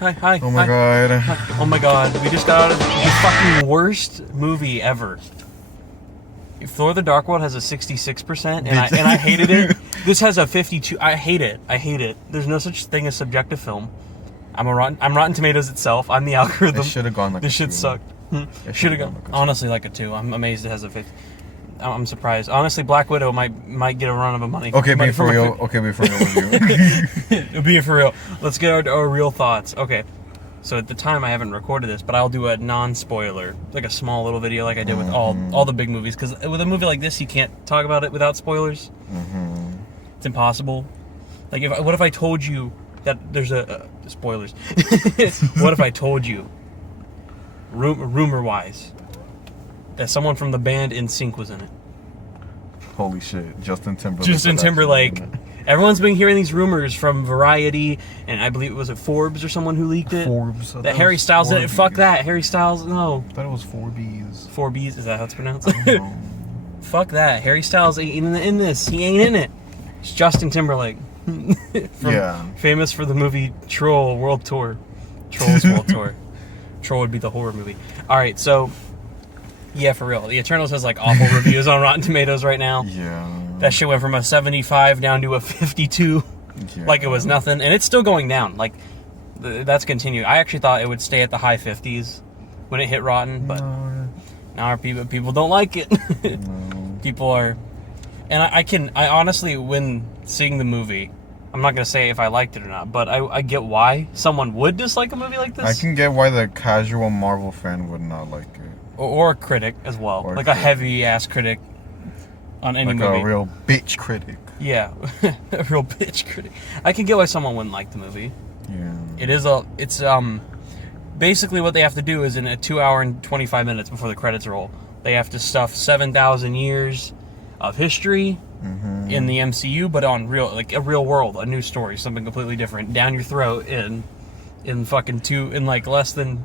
Hi. Oh my god. Oh my god, we just got out of the fucking worst movie ever. Thor: The Dark World has a 66%, and I hated it. This has a 52. I hate it. There's no such thing as subjective film. I'm Rotten Tomatoes itself. I'm the algorithm. It should have gone like this shit sucked. Should have gone honestly like a 2. I'm amazed it has a 50. I'm surprised. Honestly, Black Widow might get a run of money. Okay, be for real. Okay, be for real with you. It'll be for real. Let's get our real thoughts. Okay. So at the time I haven't recorded this, but I'll do a non-spoiler, like a small little video like I did with all the big movies. Because with a movie like this, you can't talk about it without spoilers. It's impossible. Like, what if I told you that there's spoilers? What if I told you, rumor-wise, that someone from the band NSYNC was in it? Holy shit, Justin Timberlake. Justin Timberlake. Everyone's been hearing these rumors from Variety, and I believe it was Forbes or someone who leaked it. Forbes. That Harry Styles did it. Fuck that. Harry Styles, no. I thought it was 4Bs. 4Bs, is that how it's pronounced? I don't know. Fuck that. Harry Styles ain't in this. He ain't in it. It's Justin Timberlake. Famous for the movie Troll World Tour. Trolls World Tour. Troll would be the horror movie. Alright, so, yeah, for real. The Eternals has like awful reviews on Rotten Tomatoes right now. Yeah. That shit went from a 75 down to a 52. Yeah. Like it was nothing. And it's still going down. Like, that's continued. I actually thought it would stay at the high 50s when it hit Rotten, but now people don't like it. People are... And I honestly, when seeing the movie, I'm not going to say if I liked it or not, but I get why someone would dislike a movie like this. I can get why the casual Marvel fan would not like it. Or a critic as well. Like a heavy-ass critic on any movie. Like a real bitch critic. Yeah, a real bitch critic. I can get why someone wouldn't like the movie. Yeah. It's basically what they have to do is in a 2 hour and 25 minutes before the credits roll, they have to stuff 7,000 years of history in the MCU, but on a real world, a new story, something completely different, down your throat in like less than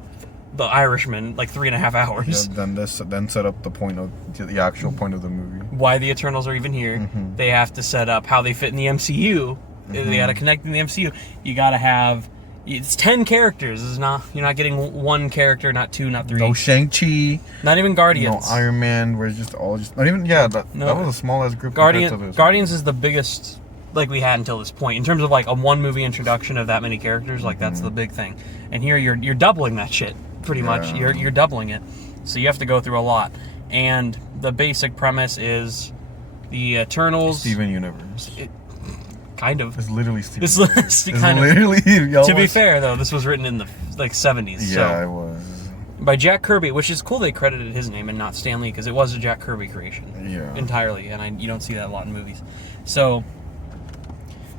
The Irishman, like 3.5 hours. Yeah, then set up the actual point of the movie. Why the Eternals are even here. They have to set up how they fit in the MCU. They got to connect in the MCU. You got to have... It's 10 characters. You're not getting one character, not 2, not 3. No Shang-Chi. Not even Guardians. No Iron Man. We're just not even... Yeah, that was the smallest group. Guardians is the biggest like we had until this point. In terms of like a one movie introduction of that many characters, like that's the big thing. And here you're doubling that shit, pretty much. You're doubling it. So you have to go through a lot. And the basic premise is the Eternals... Steven Universe. Kind of. It's literally Steven. It's kind of. To be fair, though, this was written in the 70s. Yeah, it was. By Jack Kirby, which is cool they credited his name and not Stan Lee, because it was a Jack Kirby creation. Yeah. Entirely, and you don't see that a lot in movies. So,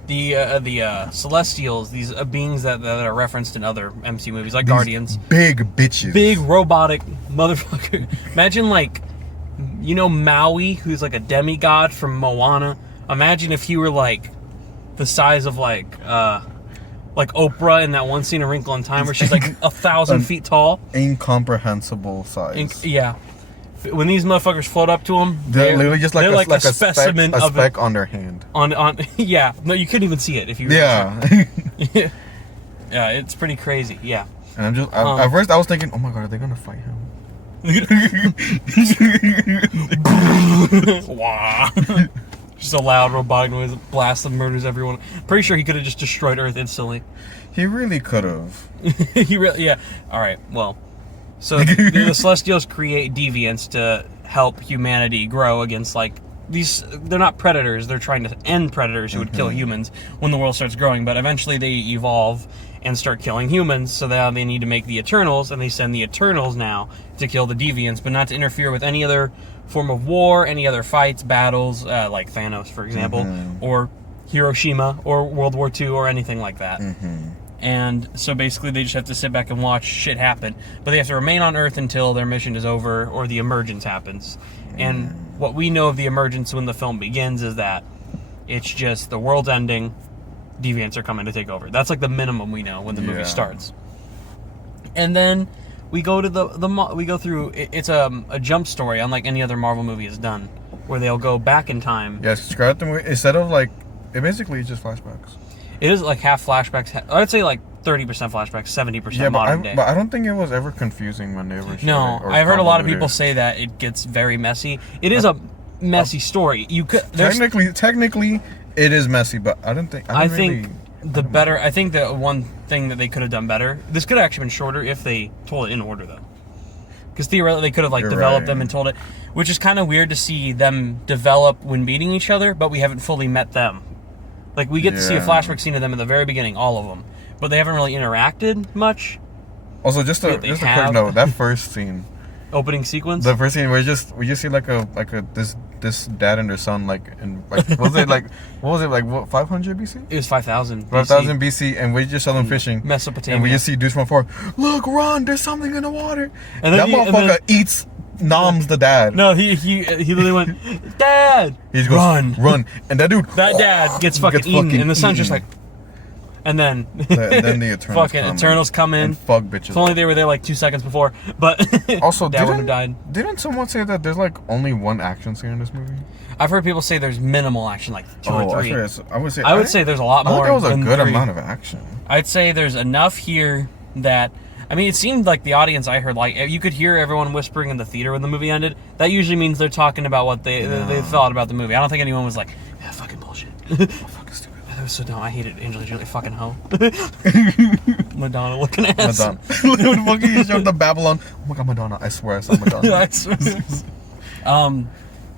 the Celestials, these beings that are referenced in other MC movies, like these Guardians. Big bitches. Big robotic motherfucker. Imagine, like, Maui, who's like a demigod from Moana. Imagine if he were, like, the size of like Oprah in that one scene of Wrinkle in Time where she's like 1,000 feet tall. Incomprehensible size. Yeah. When these motherfuckers float up to them, they're literally just like a specimen of speck on their hand. Yeah. No, you couldn't even see it if you. Yeah. Yeah, it's pretty crazy. Yeah. And I'm just at first I was thinking, oh my god, are they gonna fight him? Wow. Just a loud robotic noise that blasts and murders everyone. Pretty sure he could have just destroyed Earth instantly. He really could have. Yeah. All right. Well, so the Celestials create deviants to help humanity grow against these. They're not predators. They're trying to end predators who would kill humans when the world starts growing. But eventually they evolve and start killing humans. So now they need to make the Eternals, and they send the Eternals now to kill the deviants, but not to interfere with any other form of war, any other fights, battles, like Thanos, for example, or Hiroshima, or World War II, or anything like that. And so basically they just have to sit back and watch shit happen. But they have to remain on Earth until their mission is over, or the emergence happens. And what we know of the emergence when the film begins is that it's just the world's ending, deviants are coming to take over. That's like the minimum we know when the movie starts. And then we go to we go through. It's a jump story, unlike any other Marvel movie has done, where they'll go back in time. Yeah, subscribe to the movie instead of it basically is just flashbacks. It is like half flashbacks. I'd say like 30% flashback, 70% Yeah, modern day. but I don't think it was ever confusing when they were showing No, it, or I've heard a lot of people convoluted. say that it gets very messy. It is a messy story. You could Technically, it is messy, but I don't think. I think the one thing that they could have done better. This could have actually been shorter if they told it in order, though. Because theoretically, they could have developed them and told it, which is kind of weird to see them develop when meeting each other, but we haven't fully met them. Like we get to see a flashback scene of them in the very beginning, all of them, but they haven't really interacted much. Also, just a quick note: that first scene, opening sequence, the first scene, we just see this dad and their son was it what 500 BC? It was 5,000. 5,000 BC, and we just saw them fishing. Mesopotamia. And we just see dudes from afar. Look, run! There's something in the water. And then that motherfucker eats noms the dad. No, he literally went, Dad. He goes, run, and that dude. That dad gets fucking eaten, and the son's just like. And then the Eternals Eternals come in. And fuck bitches. If only they were there 2 seconds before. But also, Dad would have died. Didn't someone say that there's only one action scene in this movie? I've heard people say there's minimal action, 2 or 3. I would say there's a lot more. I thought that was a good 3. amount of action. I'd say there's enough here that. I mean, it seemed like the audience I heard, you could hear everyone whispering in the theater when the movie ended. That usually means they're talking about what they thought about the movie. I don't think anyone was like, yeah, fucking bullshit. Fucking stupid. That was so dumb. I hated Angelina Jolie, fucking hoe. Madonna looking ass. Madonna. When fucking you showed the Babylon. Oh my god, Madonna. I swear I saw Madonna. I swear.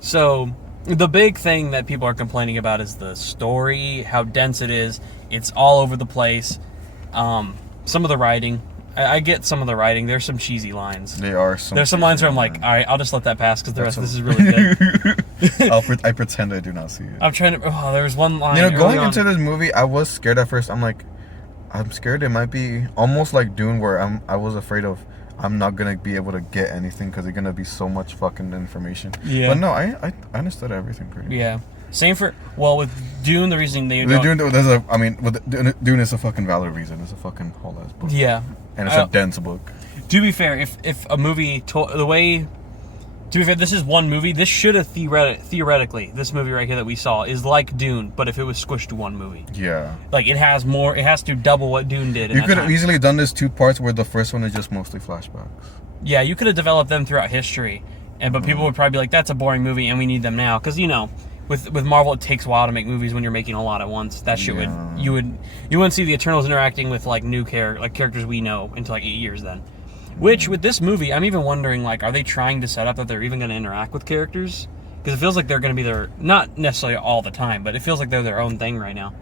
So, the big thing that people are complaining about is the story, how dense it is. It's all over the place. Some of the writing. I get some of the writing. There's some cheesy lines. There's some lines where I'm like, all right, I'll just let that pass because the rest of this is really good. I pretend I do not see it. I'm trying to. Oh, there was one line. Going into this movie, I was scared at first. I'm scared it might be almost like Dune, where I was afraid of I'm not gonna be able to get anything because there's gonna be so much fucking information. Yeah. But no, I understood everything pretty much. Yeah. Same with Dune. The reason Dune is a fucking valid reason. It's a fucking whole ass book. Yeah. And it's a dense book. To be fair, if a movie this is one movie. This should have theoretically, this movie right here that we saw is like Dune, but if it was squished to one movie. Yeah. It has more. It has to double what Dune did. You could have easily done this 2 parts where the first one is just mostly flashbacks. Yeah, you could have developed them throughout history, but people would probably be like, "That's a boring movie, and we need them now." Because with Marvel, it takes a while to make movies when you're making a lot at once. That shit you wouldn't see the Eternals interacting with new characters we know until 8 years then. Which with this movie, I'm even wondering are they trying to set up that they're even going to interact with characters? Because it feels like they're going to be there, not necessarily all the time, but it feels like they're their own thing right now.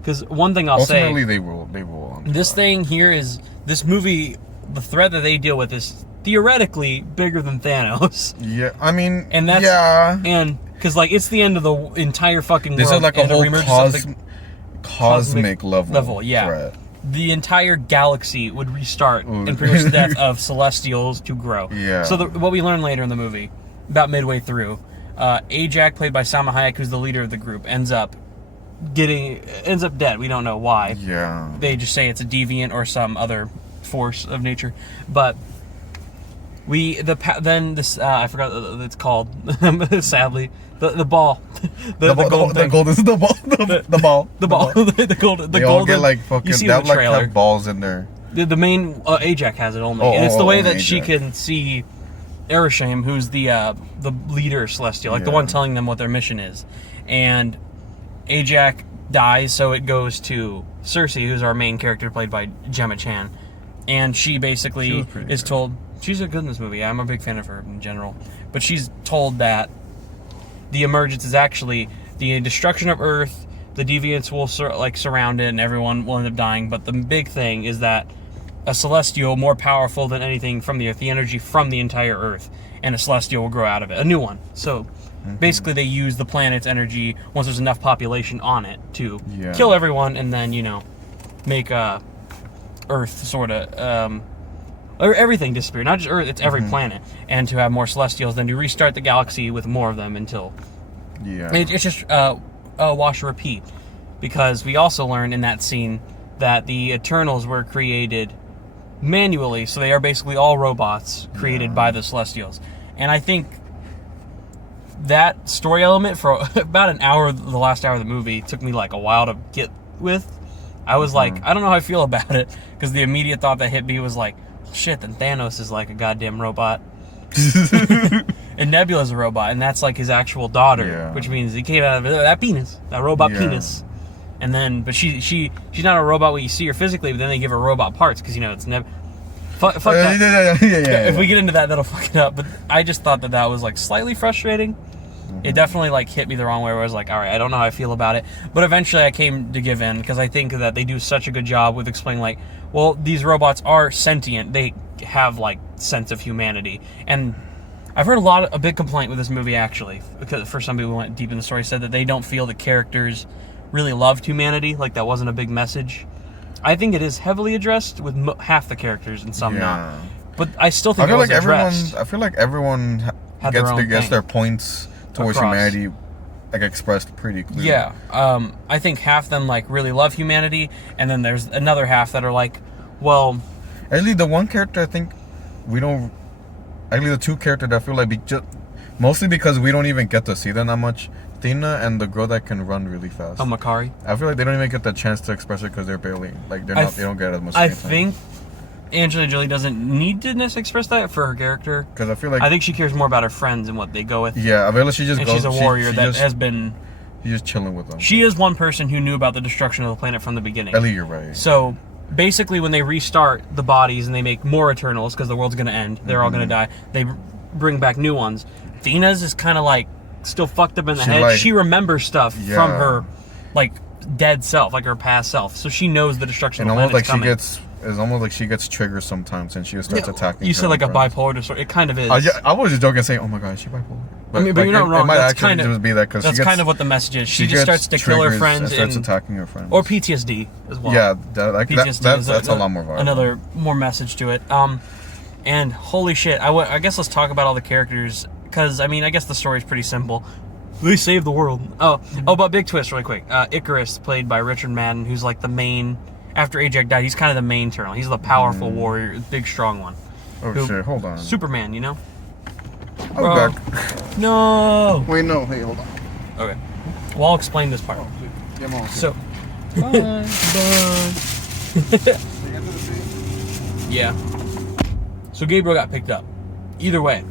Because one thing Ultimately, they will. On this thing here is this movie. The threat that they deal with is theoretically bigger than Thanos. Yeah, I mean, and that's and because it's the end of the entire fucking world. This is like a whole cosmic level. Yeah, threat. The entire galaxy would restart and produce the death of Celestials to grow. Yeah. So what we learn later in the movie, about midway through, Ajak, played by Salma Hayek, who's the leader of the group, ends up dead. We don't know why. Yeah. They just say it's a deviant or some other force of nature, but I forgot what it's called. Sadly, the ball, the golden. They all get fucking. You see they in the trailer. have balls in there. The main Ajak has it only, and it's the way that she can see Erisham, who's the leader Celestial, the one telling them what their mission is, and Ajak dies, so it goes to Cersei, who's our main character, played by Gemma Chan. And she basically is told, she's good in this movie. I'm a big fan of her in general. But she's told that the emergence is actually the destruction of Earth. The deviants will surround it, and everyone will end up dying. But the big thing is that a Celestial more powerful than anything from the Earth, the energy from the entire Earth, and a Celestial will grow out of it, a new one. So basically, they use the planet's energy once there's enough population on it to kill everyone, and then make Earth sort of everything disappear. Not just Earth; it's every planet, and to have more Celestials, then to restart the galaxy with more of them until it's just wash and repeat. Because we also learned in that scene that the Eternals were created manually, so they are basically all robots created by the Celestials. And I think that story element for about an hour, the last hour of the movie, took me a while to get with. I was like, I don't know how I feel about it, because the immediate thought that hit me was like, shit, then Thanos is like a goddamn robot. And Nebula's a robot, and that's like his actual daughter, which means he came out of that penis, that robot penis. And then, but she's not a robot when you see her physically, but then they give her robot parts, because, you know, it's fuck that. If we get into that, that'll fuck it up. But I just thought that was like slightly frustrating. It definitely like hit me the wrong way, where I was like, all right, I don't know how I feel about it. But eventually I came to give in, because I think that they do such a good job with explaining, like, well, these robots are sentient. They have like sense of humanity. And I've heard a big complaint with this movie, actually, because for some people who went deep in the story, said that they don't feel the characters really loved humanity, like that wasn't a big message. I think it is heavily addressed with half the characters and some not. But I still think it was addressed. I feel like everyone gets their points towards humanity like expressed pretty clearly. Yeah. I think half of them like really love humanity, and then there's another half that are like, well, actually the one character I think we don't, actually the two characters that I feel like mostly because we don't even get to see them that much, Athena and the girl that can run really fast. Oh, Makari. I feel like they don't even get the chance to express it because they're barely like they don't get as much. I think Angelina Jolie doesn't need to necessarily express that for her character, because I feel like think she cares more about her friends and what they go with. Yeah, I feel like she's a warrior has been. She's just chilling with them. She is one person who knew about the destruction of the planet from the beginning. Ellie, you're right. So basically, when they restart the bodies and they make more Eternals, because the world's going to end, they're all going to die. They bring back new ones. Athena's is kind of like still fucked up in the head. Like, she remembers stuff from her like dead self, like her past self. So she knows the destruction of the planet coming. It's almost like she gets triggered sometimes, and she just starts attacking. You said like a bipolar disorder. It kind of is. I was just joking, saying, "Oh my god, is she bipolar?" But you're not wrong. It might actually just be that, because that's kind of what the message is. She just starts to kill her friends and starts attacking her friends, or PTSD as well. Yeah, that's a lot more violent. Another more message to it. And holy shit, I guess let's talk about all the characters, because I mean, I guess the story's pretty simple. They saved the world. But big twist, really quick. Icarus, played by Richard Madden, who's like the main. After Ajax died, he's kind of the main Eternal. He's the powerful warrior, big, strong one. Oh shit! Hold on. Superman, you know. I'm back. No. Wait, no. Hey, hold on. Okay. Well, I'll explain this part. So. Bye. Yeah. So Gabriel got picked up. Either way.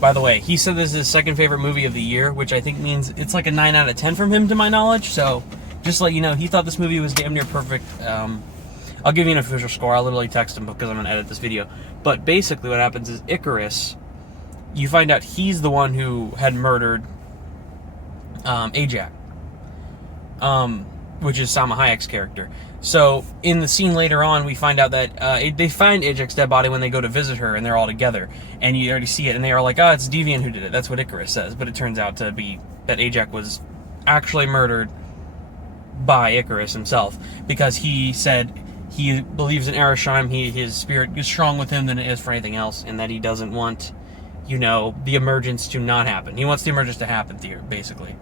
By the way, he said this is his second favorite movie of the year, which I think means it's like a 9 out of 10 from him, to my knowledge. So, just to let you know, he thought this movie was damn near perfect. I'll give you an official score. I'll literally text him because I'm going to edit this video. But basically what happens is Icarus, you find out he's the one who had murdered Ajax, which is Salma Hayek's character. So in the scene later on, we find out that they find Ajax's dead body when they go to visit her, and they're all together. And you already see it, and they are like, oh, it's Deviant who did it. That's what Icarus says. But it turns out to be that Ajax was actually murdered by Icarus himself, because he said he believes in Ereshkigal. His spirit is strong with him than it is for anything else, and that he doesn't want, the emergence to not happen. He wants the emergence to happen here, basically.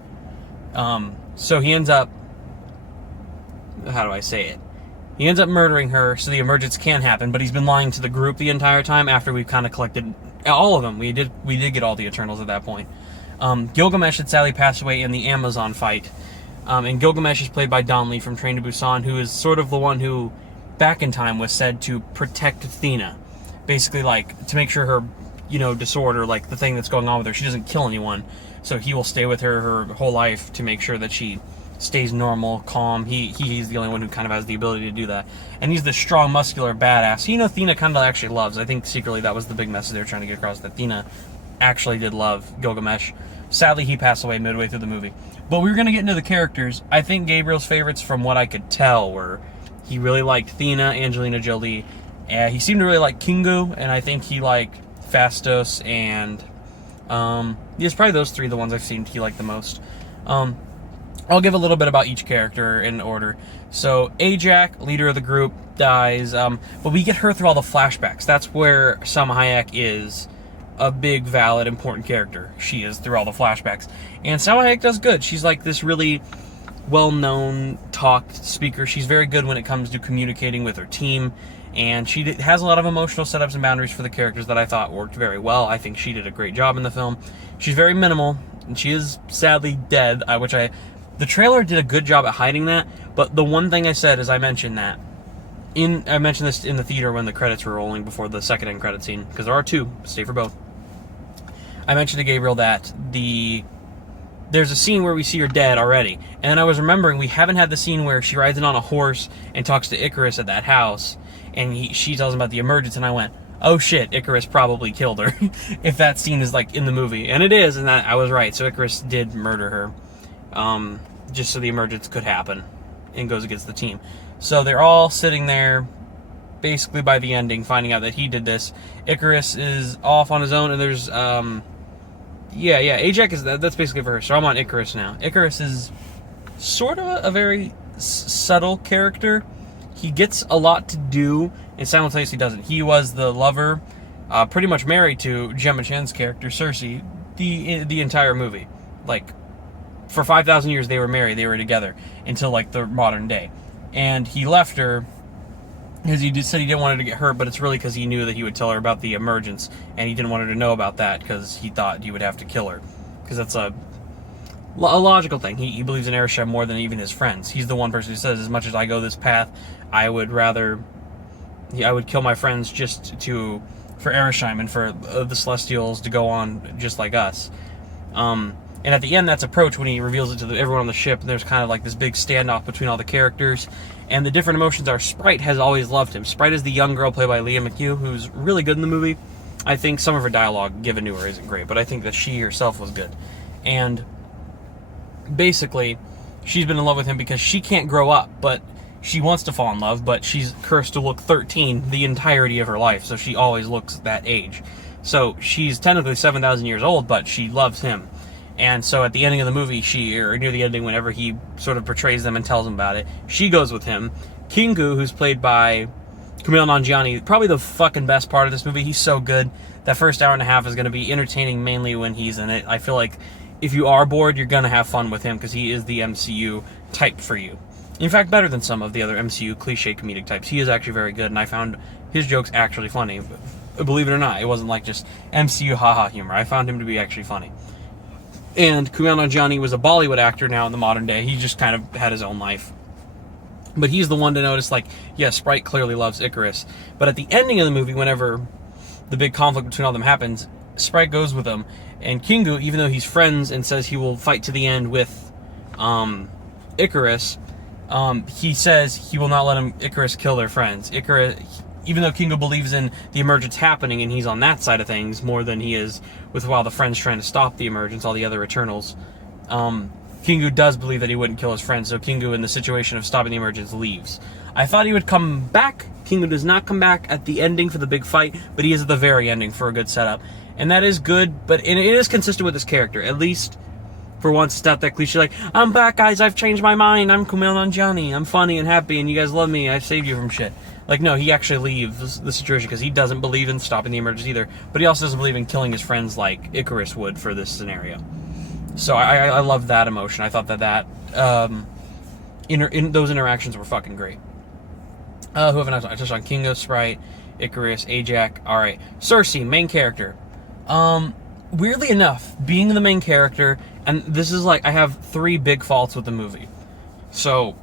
So he ends up, how do I say it? He ends up murdering her so the emergence can happen, but he's been lying to the group the entire time after we've kind of collected all of them. We did get all the Eternals at that point. Gilgamesh had sadly passed away in the Amazon fight. And Gilgamesh is played by Don Lee from Train to Busan, who is sort of the one who, back in time, was said to protect Athena. Basically, like, to make sure her, disorder, like the thing that's going on with her, she doesn't kill anyone. So he will stay with her whole life to make sure that she stays normal, calm. He's the only one who kind of has the ability to do that. And he's the strong, muscular badass. Athena kind of actually loves. I think secretly that was the big message they were trying to get across, that Athena actually did love Gilgamesh. Sadly, he passed away midway through the movie. But we were going to get into the characters. I think Gabriel's favorites, from what I could tell, were he really liked Athena, Angelina Jolie. He seemed to really like Kingu, and I think he liked Fastos, and it's probably those three the ones I've seen he liked the most. I'll give a little bit about each character in order. So Ajax, leader of the group, dies, but we get her through all the flashbacks. That's where Salma Hayek is a big, valid, important character. She is through all the flashbacks. And Salma Hayek does good. She's like this really well-known talk speaker. She's very good when it comes to communicating with her team. And she has a lot of emotional setups and boundaries for the characters that I thought worked very well. I think she did a great job in the film. She's very minimal, and she is sadly dead, The trailer did a good job at hiding that, but the one thing I said is I mentioned this in the theater when the credits were rolling before the second end credit scene, because there are two, stay for both. I mentioned to Gabriel that there's a scene where we see her dead already, and then I was remembering we haven't had the scene where she rides in on a horse and talks to Icarus at that house, and she tells him about the emergence, and I went, oh shit, Icarus probably killed her, if that scene is like in the movie, and it is, and I was right, so Icarus did murder her, just so the emergence could happen, and goes against the team. So they're all sitting there, basically by the ending, finding out that he did this. Icarus is off on his own, and there's, Ajax is, that's basically for her, so I'm on Icarus now. Icarus is sort of a very subtle character. He gets a lot to do, and simultaneously doesn't. He was the lover, pretty much married to Gemma Chan's character, Cersei, the entire movie. Like, for 5,000 years they were married, they were together, until, like, the modern day. And he left her because he just said he didn't want her to get hurt, but it's really because he knew that he would tell her about the emergence, and he didn't want her to know about that because he thought he would have to kill her. Because that's a logical thing. He believes in Arishem more than even his friends. He's the one person who says, as much as I go this path, I would kill my friends just for Arishem and for the Celestials to go on just like us. And at the end, that's approach when he reveals it to everyone on the ship. And there's kind of like this big standoff between all the characters. And the different emotions are, Sprite has always loved him. Sprite is the young girl played by Leah McHugh, who's really good in the movie. I think some of her dialogue given to her isn't great, but I think that she herself was good. And basically, she's been in love with him because she can't grow up, but she wants to fall in love, but she's cursed to look 13 the entirety of her life, so she always looks that age. So she's technically 7,000 years old, but she loves him. And so at the ending of the movie, or near the ending, whenever he sort of portrays them and tells them about it, she goes with him. Kingu, who's played by Kumail Nanjiani, probably the fucking best part of this movie. He's so good. That first hour and a half is going to be entertaining mainly when he's in it. I feel like if you are bored, you're going to have fun with him because he is the MCU type for you. In fact, better than some of the other MCU cliche comedic types. He is actually very good, and I found his jokes actually funny. Believe it or not, it wasn't like just MCU haha humor. I found him to be actually funny. And Kumail Nanjiani was a Bollywood actor now in the modern day. He just kind of had his own life. But he's the one to notice, like, yeah, Sprite clearly loves Icarus. But at the ending of the movie, whenever the big conflict between all them happens, Sprite goes with him. And Kingu, even though he's friends and says he will fight to the end with Icarus, he says he will not let Icarus kill their friends. Icarus, even though Kingu believes in the emergence happening and he's on that side of things more than he is with while the friend's trying to stop the emergence, all the other Eternals, Kingu does believe that he wouldn't kill his friends, so Kingu, in the situation of stopping the emergence, leaves. I thought he would come back. Kingu does not come back at the ending for the big fight, but he is at the very ending for a good setup. And that is good, but it is consistent with his character. At least, for once, it's not that cliche, like, I'm back, guys, I've changed my mind, I'm Kumail Nanjiani, I'm funny and happy, and you guys love me, I saved you from shit. Like, no, he actually leaves the situation because he doesn't believe in stopping the emergence either, but he also doesn't believe in killing his friends like Icarus would for this scenario. So I love that emotion. I thought that those interactions were fucking great. Who have I touched on? Kingo, Sprite, Icarus, Ajax. Alright. Cersei, main character. Weirdly enough, being the main character, and this is like, I have 3 big faults with the movie. So,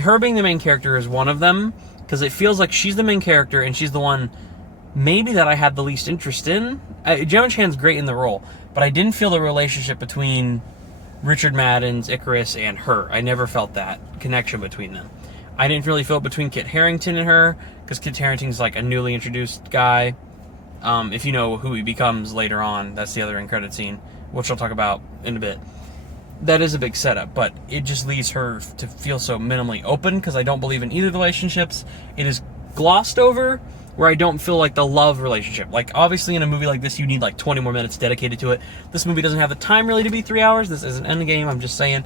her being the main character is one of them, because it feels like she's the main character, and she's the one maybe that I had the least interest in. Gemma Chan's great in the role, but I didn't feel the relationship between Richard Madden's Icarus and her. I never felt that connection between them. I didn't really feel it between Kit Harington and her, because Kit Harington's like a newly introduced guy. If you know who he becomes later on, that's the other end credit scene, which I'll talk about in a bit. That is a big setup, but it just leaves her to feel so minimally open, because I don't believe in either of the relationships. It is glossed over, where I don't feel like the love relationship. Like, obviously in a movie like this, you need like 20 more minutes dedicated to it. This movie doesn't have the time really to be 3 hours. This is an endgame, I'm just saying.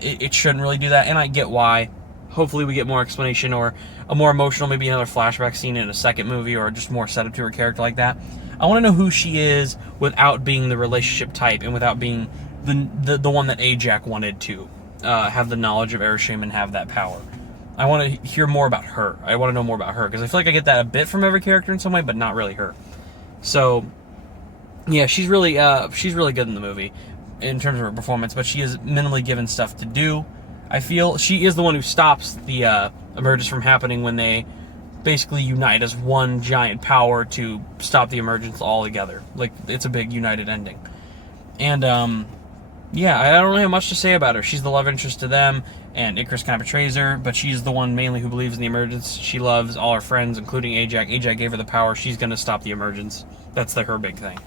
It shouldn't really do that, and I get why. Hopefully we get more explanation, or a more emotional, maybe another flashback scene in a second movie, or just more setup to her character like that. I want to know who she is without being the relationship type, and without being the one that Ajax wanted to have the knowledge of Arishem and have that power. I want to hear more about her. I want to know more about her, because I feel like I get that a bit from every character in some way, but not really her. So, yeah, she's really good in the movie. in terms of her performance, but she is minimally given stuff to do. I feel she is the one who stops the emergence from happening when they basically unite as one giant power to stop the emergence all together. Like, it's a big united ending. And, yeah, I don't really have much to say about her. She's the love interest to them, and Icarus kind of betrays her, but she's the one mainly who believes in the emergence. She loves all her friends, including Ajax. Ajax gave her the power. She's going to stop the emergence. That's her big thing.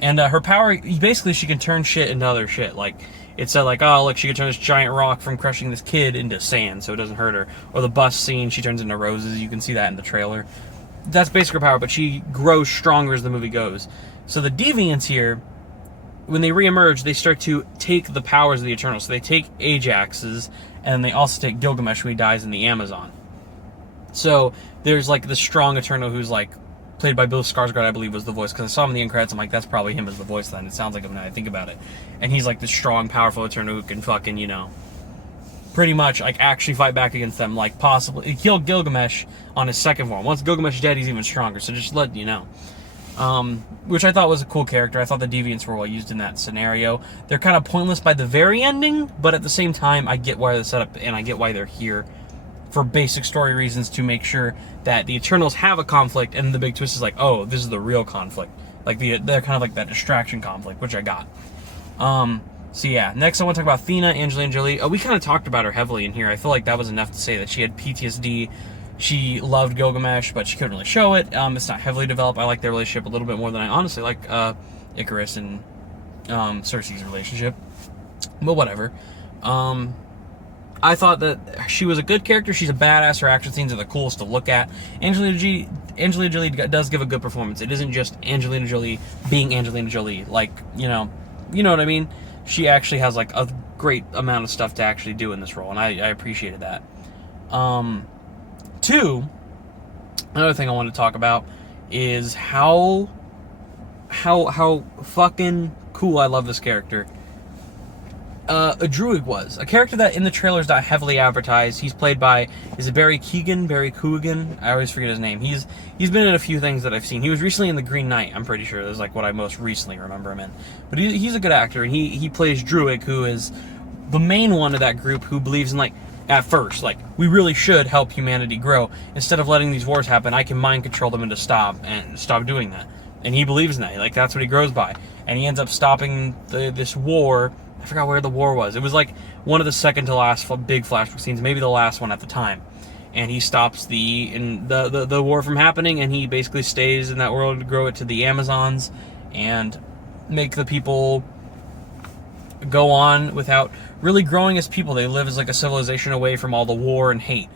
And her power, basically, she can turn shit into other shit. Like, it said, like, oh, look, she can turn this giant rock from crushing this kid into sand, so it doesn't hurt her. Or the bus scene, she turns into roses. You can see that in the trailer. That's basically her power, but she grows stronger as the movie goes. So the deviants here, when they reemerge, they start to take the powers of the Eternals. So they take Ajax's, and they also take Gilgamesh when he dies in the Amazon. So there's, like, the strong Eternal who's, like, played by Bill Skarsgård, I believe, was the voice. Because I saw him in the end credits, I'm like, that's probably him as the voice then. It sounds like him now I think about it. And he's, like, the strong, powerful Eternal who can fucking, you know, pretty much, like, actually fight back against them. Like, possibly, he killed Gilgamesh on his second form. Once Gilgamesh is dead, he's even stronger. So just let you know. Which I thought was a cool character. I thought the deviants were well used in that scenario. They're kind of pointless by the very ending, but at the same time, I get why they're set up, and I get why they're here for basic story reasons to make sure that the Eternals have a conflict, and the big twist is like, oh, this is the real conflict. Like, they're kind of like that distraction conflict, which I got. So yeah, next I want to talk about Athena, Angelina Jolie. We kind of talked about her heavily in here. I feel like that was enough to say that she had PTSD. She loved Gilgamesh, but she couldn't really show it. It's not heavily developed. I like their relationship a little bit more than I honestly like Icarus and Cersei's relationship. But whatever. I thought that she was a good character. She's a badass. Her action scenes are the coolest to look at. Angelina Jolie does give a good performance. It isn't just Angelina Jolie being Angelina Jolie. Like, you know what I mean? She actually has, like, a great amount of stuff to actually do in this role, and I appreciated that. Two, another thing I want to talk about is how fucking cool I love this character. A druid was. A character that in the trailers not heavily advertised. He's played by, is it Barry Coogan? I always forget his name. He's been in a few things that I've seen. He was recently in The Green Knight, I'm pretty sure. That's like what I most recently remember him in. But he's a good actor, and he plays Druid, who is the main one of that group who believes in, like, at first, like, we really should help humanity grow. Instead of letting these wars happen, I can mind control them into stop doing that. And he believes in that. Like, that's what he grows by. And he ends up stopping this war. I forgot where the war was. It was like one of the second to last big flashback scenes, maybe the last one at the time. And he stops the war from happening, and he basically stays in that world to grow it to the Amazons and make the people go on without really growing as people. They live as like a civilization away from all the war and hate.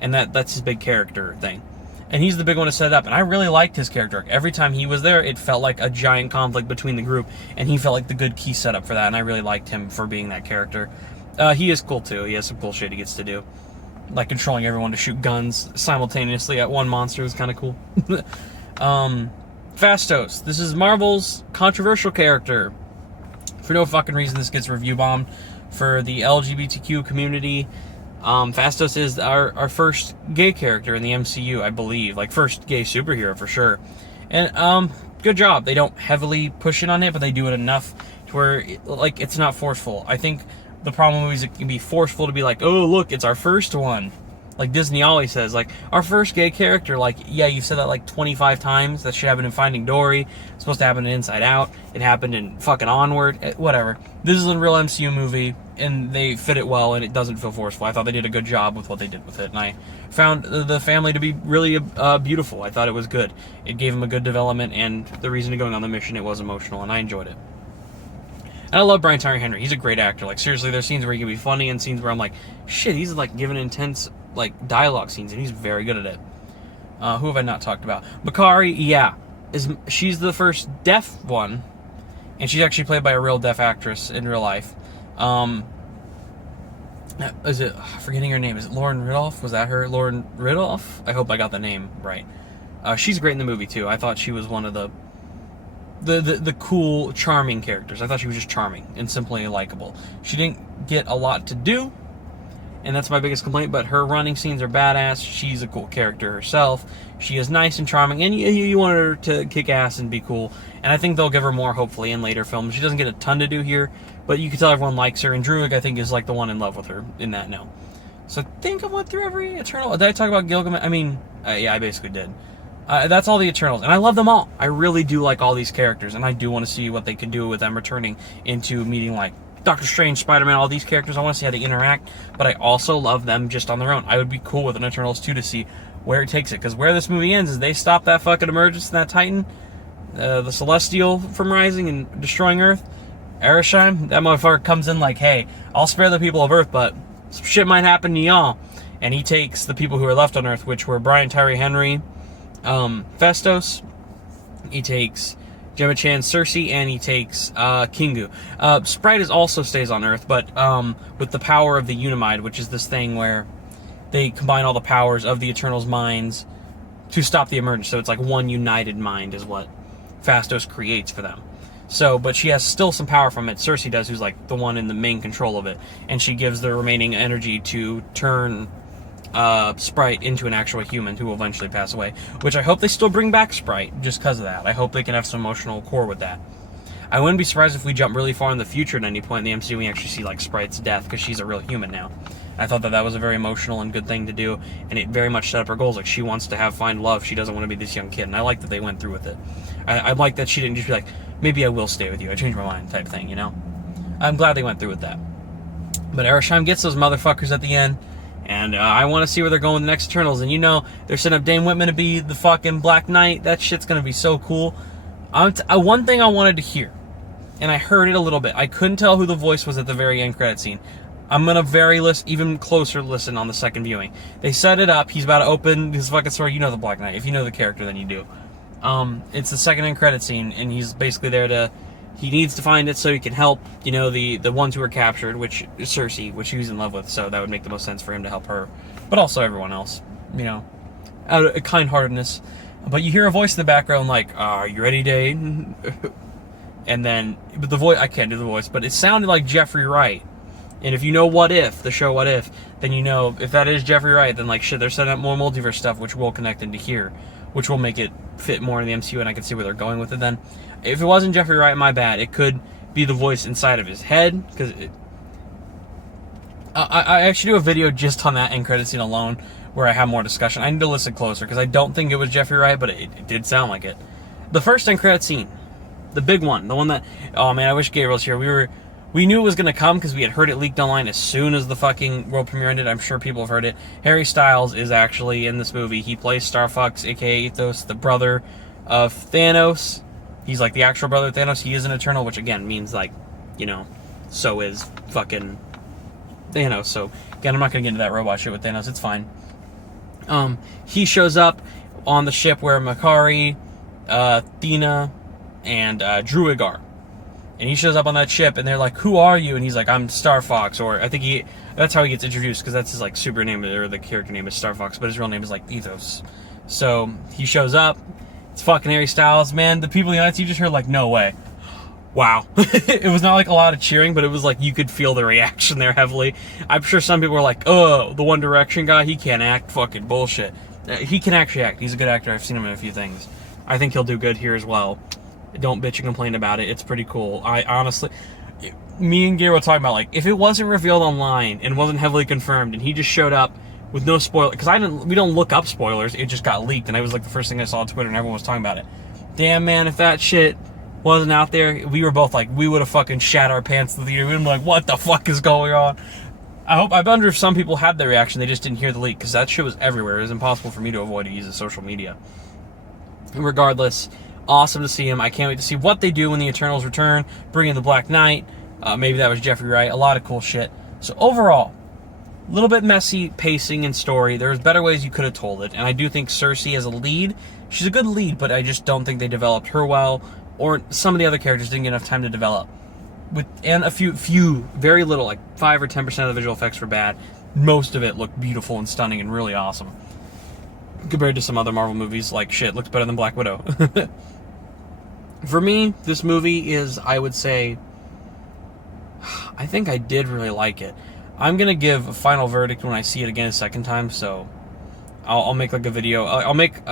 And that's his big character thing. And he's the big one to set it up. And I really liked his character. Every time he was there, it felt like a giant conflict between the group. And he felt like the good key setup for that. And I really liked him for being that character. He is cool, too. He has some cool shit he gets to do. Like controlling everyone to shoot guns simultaneously at one monster was kind of cool. Phastos. This is Marvel's controversial character. For no fucking reason, this gets review bombed. For the LGBTQ community, Phastos is our first gay character in the MCU, I believe. Like, first gay superhero, for sure. And, good job. They don't heavily push it on it, but they do it enough to where, it's not forceful. I think the problem is it can be forceful to be like, oh, look, it's our first one. Like Disney always says, like, our first gay character. Like, yeah, you've said that like 25 times. That should happen in Finding Dory. It's supposed to happen in Inside Out. It happened in fucking Onward. Whatever. This is a real MCU movie, and they fit it well, and it doesn't feel forceful. I thought they did a good job with what they did with it, and I found the family to be really beautiful. I thought it was good. It gave them a good development, and the reason to going on the mission, it was emotional, and I enjoyed it. And I love Brian Tyree Henry. He's a great actor. Like, seriously, there's scenes where he can be funny and scenes where I'm like, shit, he's like giving intense like dialogue scenes, and he's very good at it. Who have I not talked about? Makari, yeah. She's the first deaf one, and she's actually played by a real deaf actress in real life. Is it, forgetting her name, is it Lauren Ridolph? Was that her? Lauren Ridolph? I hope I got the name right. She's great in the movie, too. I thought she was one of the cool, charming characters. I thought she was just charming and simply likable. She didn't get a lot to do, and that's my biggest complaint. But her running scenes are badass. She's a cool character herself. She is nice and charming, and you want her to kick ass and be cool. And I think they'll give her more, hopefully, in later films. She doesn't get a ton to do here, but you can tell everyone likes her. And Druig, I think, is like the one in love with her in that now. So I think I went through every Eternal. Did I talk about Gilgamesh? I mean, yeah, I basically did. That's all the Eternals, and I love them all. I really do like all these characters, and I do want to see what they can do with them returning into meeting like Doctor Strange, Spider-Man, all these characters. I want to see how they interact, but I also love them just on their own. I would be cool with an Eternals 2 to see where it takes it, because where this movie ends is they stop that fucking emergence in that Titan, the Celestial from rising and destroying Earth. Ereshkigal, that motherfucker comes in like, hey, I'll spare the people of Earth, but some shit might happen to y'all. And he takes the people who are left on Earth, which were Brian Tyree Henry, Festos, he takes Gemma Chan, Cersei, and he takes Kingu. Sprite also stays on Earth, but with the power of the Unimind, which is this thing where they combine all the powers of the Eternals' minds to stop the emergence. So it's like one united mind is what Fastos creates for them. So, but she has still some power from it. Cersei does, who's like the one in the main control of it, and she gives the remaining energy to turn Sprite into an actual human who will eventually pass away, which I hope they still bring back Sprite just because of that. I hope they can have some emotional core with that. I wouldn't be surprised if we jump really far in the future at any point in the MCU and we actually see like Sprite's death, because she's a real human now. I thought that was a very emotional and good thing to do, and it very much set up her goals. Like, she wants to find love. She doesn't want to be this young kid, and I like that they went through with it. I like that she didn't just be like, maybe I will stay with you, I changed my mind type thing, you know? I'm glad they went through with that. But Ereshkigal gets those motherfuckers at the end, and I want to see where they're going with the next Eternals. And you know, they're setting up Dane Whitman to be the fucking Black Knight. That shit's going to be so cool. One thing I wanted to hear, and I heard it a little bit. I couldn't tell who the voice was at the very end credit scene. I'm going to even closer listen on the second viewing. They set it up. He's about to open his fucking sword. You know the Black Knight. If you know the character, then you do. It's the second end credit scene, and he's basically there to... He needs to find it so he can help, you know, the ones who were captured, which is Cersei, which he was in love with, so that would make the most sense for him to help her. But also everyone else, you know, out of kind-heartedness. But you hear a voice in the background like, are you ready, Dane? And then, but the voice, I can't do the voice, but it sounded like Jeffrey Wright. And if you know What If, the show What If, then you know, if that is Jeffrey Wright, then like, shit, they're setting up more multiverse stuff, which will connect into here, which will make it fit more in the MCU, and I can see where they're going with it then. If it wasn't Jeffrey Wright, my bad. It could be the voice inside of his head, because I actually do a video just on that end credit scene alone, where I have more discussion. I need to listen closer, because I don't think it was Jeffrey Wright, but it did sound like it. The first end credit scene, the big one, the one that, oh man, I wish Gabriel was here. We knew it was going to come because we had heard it leaked online as soon as the fucking world premiere ended. I'm sure people have heard it. Harry Styles is actually in this movie. He plays Star Fox, aka Ethos, the brother of Thanos. He's like the actual brother of Thanos. He is an Eternal, which again means like, you know, so is fucking Thanos. So again, I'm not going to get into that robot shit with Thanos. It's fine. He shows up on the ship where Makari, Thena, and Druig are. And he shows up on that ship, and they're like, who are you? And he's like, I'm Star Fox, or I think that's how he gets introduced, because that's his like super name, or the character name is Star Fox, but his real name is like Ethos. So he shows up, it's fucking Harry Styles, man. The people in the audience, you just heard like, no way. Wow. It was not like a lot of cheering, but it was like, you could feel the reaction there heavily. I'm sure some people were like, oh, the One Direction guy, he can't act, fucking bullshit. He can actually act, he's a good actor, I've seen him in a few things. I think he'll do good here as well. Don't bitch and complain about it. It's pretty cool. I honestly, me and Gabriel were talking about, like, if it wasn't revealed online and wasn't heavily confirmed, and he just showed up with no spoiler, because we don't look up spoilers. It just got leaked, and it was like the first thing I saw on Twitter, and everyone was talking about it. Damn, man, if that shit wasn't out there, we were both like, we would have fucking shat our pants in the theater. We'd been like, what the fuck is going on? I wonder if some people had their reaction. They just didn't hear the leak, because that shit was everywhere. It was impossible for me to avoid to use social media. Regardless, awesome to see him. I can't wait to see what they do when the Eternals return, bring in the Black Knight. Maybe that was Jeffrey Wright. A lot of cool shit. So overall, a little bit messy pacing and story. There's better ways you could have told it. And I do think Cersei as a lead, she's a good lead, but I just don't think they developed her well, or some of the other characters didn't get enough time to develop. And a few, very little, like 5 or 10% of the visual effects were bad. Most of it looked beautiful and stunning and really awesome. Compared to some other Marvel movies, like shit, looks better than Black Widow. For me, this movie is, I would say, I think I did really like it. I'm gonna give a final verdict when I see it again a second time, so I'll make like a video. I'll make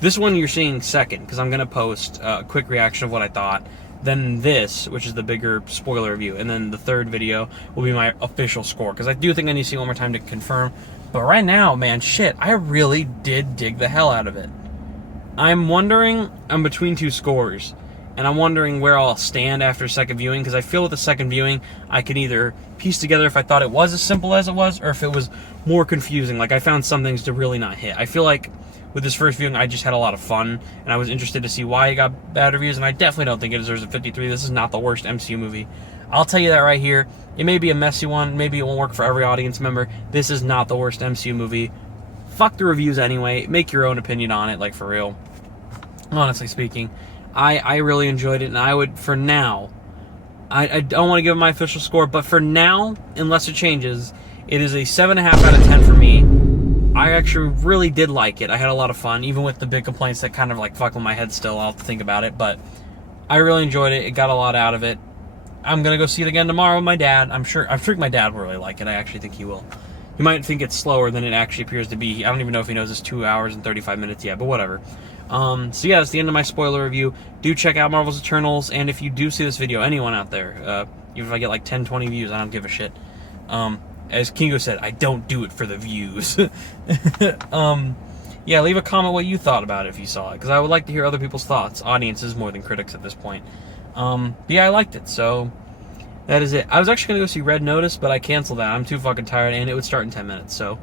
this one you're seeing second, because I'm gonna post a quick reaction of what I thought. Then this, which is the bigger spoiler review, and then the third video will be my official score, because I do think I need to see it one more time to confirm. But right now, man, shit, I really did dig the hell out of it. I'm between two scores, and I'm wondering where I'll stand after second viewing, because I feel with the second viewing, I could either piece together if I thought it was as simple as it was, or if it was more confusing. Like, I found some things to really not hit. I feel like with this first viewing, I just had a lot of fun, and I was interested to see why it got bad reviews, and I definitely don't think it deserves a 53. This is not the worst MCU movie. I'll tell you that right here. It may be a messy one, maybe it won't work for every audience member. This is not the worst MCU movie. Fuck the reviews anyway. Make your own opinion on it, like, for real. Honestly speaking, I really enjoyed it, and I would, for now, I don't want to give it my official score, but for now, unless it changes, it is a 7.5 out of 10 for me. I actually really did like it. I had a lot of fun, even with the big complaints that kind of like fuck with my head still. I'll have to think about it, but I really enjoyed it. It got a lot out of it. I'm gonna go see it again tomorrow with my dad. I'm sure my dad will really like it. I actually think he will. He might think it's slower than it actually appears to be. I don't even know if he knows it's 2 hours and 35 minutes yet, but whatever. So yeah, that's the end of my spoiler review. Do check out Marvel's Eternals, and if you do see this video, anyone out there, even if I get like 10, 20 views, I don't give a shit. As Kingo said, I don't do it for the views. Yeah, leave a comment what you thought about it if you saw it, because I would like to hear other people's thoughts. Audiences more than critics at this point. But yeah, I liked it, so that is it. I was actually going to go see Red Notice, but I canceled that. I'm too fucking tired, and it would start in 10 minutes, so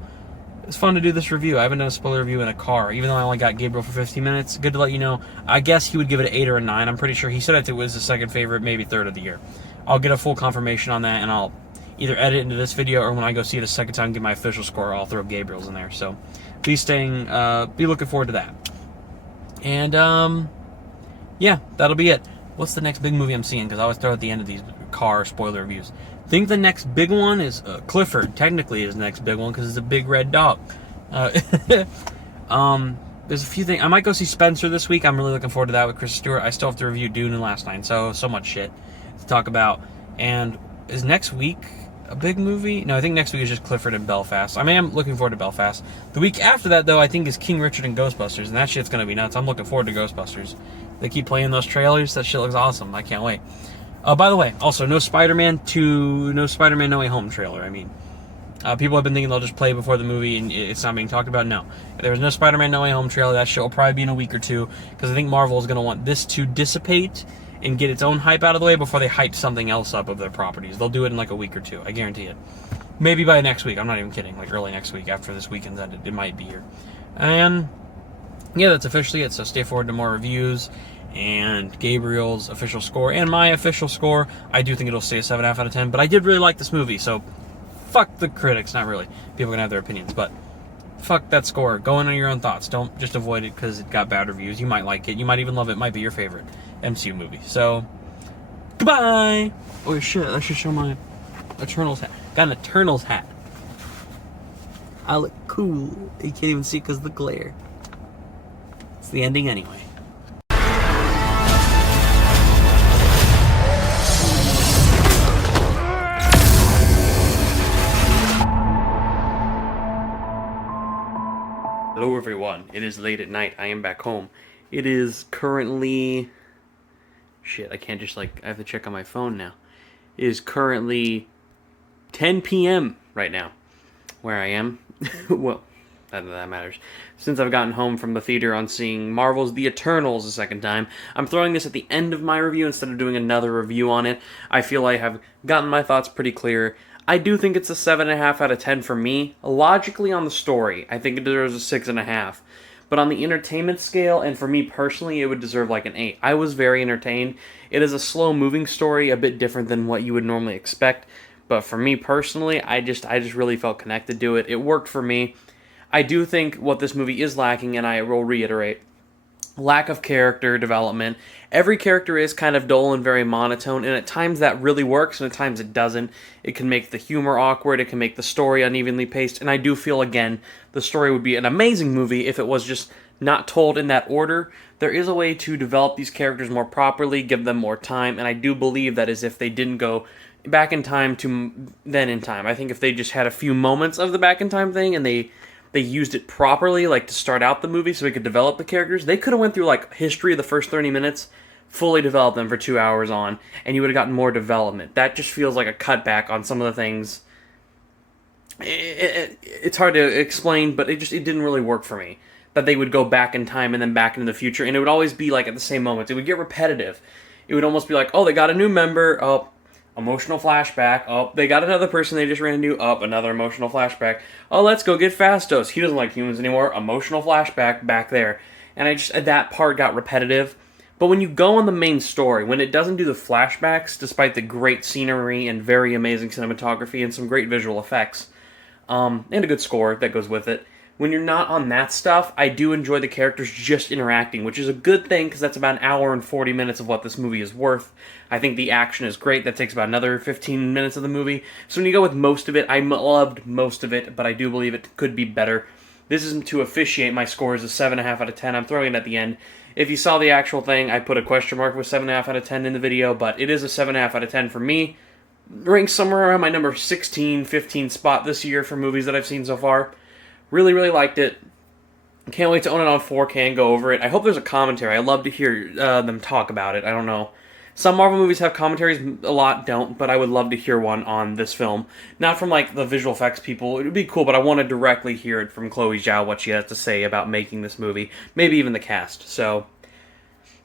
it's fun to do this review. I haven't done a spoiler review in a car, even though I only got Gabriel for 15 minutes. Good to let you know. I guess he would give it an 8 or a 9. I'm pretty sure he said it was his second favorite, maybe third of the year. I'll get a full confirmation on that, and I'll either edit into this video, or when I go see it a second time, get my official score, I'll throw Gabriel's in there. So be looking forward to that. And yeah, that'll be it. What's the next big movie I'm seeing? Because I always throw at the end of these car spoiler reviews. I think the next big one is Clifford. Technically, is the next big one because it's a big red dog. There's a few things. I might go see Spencer this week. I'm really looking forward to that with Chris Stewart. I still have to review Dune and Last Night, so much shit to talk about. And is next week a big movie? No, I think next week is just Clifford and Belfast. I mean, I'm looking forward to Belfast. The week after that, though, I think is King Richard and Ghostbusters, and that shit's gonna be nuts. I'm looking forward to Ghostbusters. They keep playing those trailers. That shit looks awesome. I can't wait. By the way, also, no Spider-Man No Way Home trailer. I mean, people have been thinking they'll just play before the movie and it's not being talked about. No. If there was no Spider-Man No Way Home trailer, that shit will probably be in a week or two, because I think Marvel is going to want this to dissipate and get its own hype out of the way before they hype something else up of their properties. They'll do it in like a week or two. I guarantee it. Maybe by next week. I'm not even kidding. Like early next week after this weekend's ended. It might be here. And yeah, that's officially it. So stay forward to more reviews and Gabriel's official score and my official score. I do think it'll stay a 7.5 out of 10, but I did really like this movie, so fuck the critics. Not really. People can have their opinions, but fuck that score. Go in on your own thoughts. Don't just avoid it because it got bad reviews. You might like it. You might even love it. It might be your favorite MCU movie. So, goodbye! Oh shit, I should show my Eternals hat. Got an Eternals hat. I look cool. You can't even see it because of the glare. It's the ending anyway. Hello everyone, it is late at night, I am back home. It is currently... Shit, I can't just I have to check on my phone now. It is currently 10 p.m. right now, where I am. Well, that matters. Since I've gotten home from the theater on seeing Marvel's The Eternals a second time, I'm throwing this at the end of my review instead of doing another review on it. I feel I have gotten my thoughts pretty clear. I do think it's a 7.5 out of 10 for me. Logically on the story, I think it deserves a 6.5. But on the entertainment scale, and for me personally, it would deserve like an 8. I was very entertained. It is a slow-moving story, a bit different than what you would normally expect. But for me personally, I just really felt connected to it. It worked for me. I do think what this movie is lacking, and I will reiterate, lack of character development. Every character is kind of dull and very monotone, and at times that really works, and at times it doesn't. It can make the humor awkward, it can make the story unevenly paced, and I do feel, again, the story would be an amazing movie if it was just not told in that order. There is a way to develop these characters more properly, give them more time, and I do believe that as if they didn't go back in time to then in time. I think if they just had a few moments of the back in time thing and they used it properly, like to start out the movie so we could develop the characters, they could have went through like history of the first 30 minutes, fully developed them for 2 hours on, and you would have gotten more development. That just feels like a cutback on some of the things. It's hard to explain, but it didn't really work for me. That they would go back in time and then back into the future, and it would always be like at the same moments. It would get repetitive. It would almost be like, oh, they got a new member, oh, emotional flashback, oh, they got another person they just ran into, oh, another emotional flashback, oh, let's go get Fastos, he doesn't like humans anymore, emotional flashback back there. And that part got repetitive. But when you go on the main story, when it doesn't do the flashbacks, despite the great scenery and very amazing cinematography and some great visual effects, and a good score that goes with it, when you're not on that stuff, I do enjoy the characters just interacting, which is a good thing because that's about an hour and 40 minutes of what this movie is worth. I think the action is great. That takes about another 15 minutes of the movie. So when you go with most of it, I loved most of it, but I do believe it could be better. This isn't to officiate my score as a 7.5 out of 10. I'm throwing it at the end. If you saw the actual thing, I put a question mark with 7.5 out of 10 in the video, but it is a 7.5 out of 10 for me. Ranks somewhere around my number 16, 15 spot this year for movies that I've seen so far. Really, really liked it. Can't wait to own it on 4K and go over it. I hope there's a commentary. I'd love to hear them talk about it. I don't know. Some Marvel movies have commentaries, a lot don't, but I would love to hear one on this film. Not from, like, the visual effects people. It would be cool, but I want to directly hear it from Chloe Zhao, what she has to say about making this movie. Maybe even the cast. So,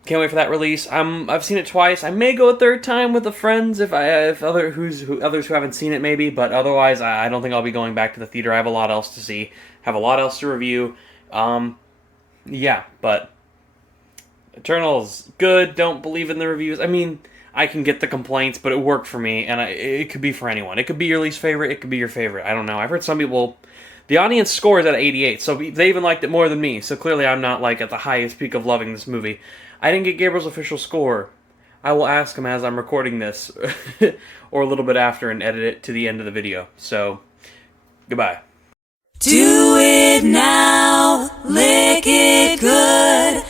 can't wait for that release. I've seen it twice. I may go a third time with the friends if others who haven't seen it maybe, but otherwise I don't think I'll be going back to the theater. I have a lot else to see. Have a lot else to review. Yeah, but Eternals, good. Don't believe in the reviews. I mean, I can get the complaints, but it worked for me, and it could be for anyone. It could be your least favorite. It could be your favorite. I don't know. I've heard some people. The audience score is at 88, so they even liked it more than me. So clearly, I'm not like at the highest peak of loving this movie. I didn't get Gabriel's official score. I will ask him as I'm recording this, or a little bit after, and edit it to the end of the video. So, goodbye. Do it now, lick it good.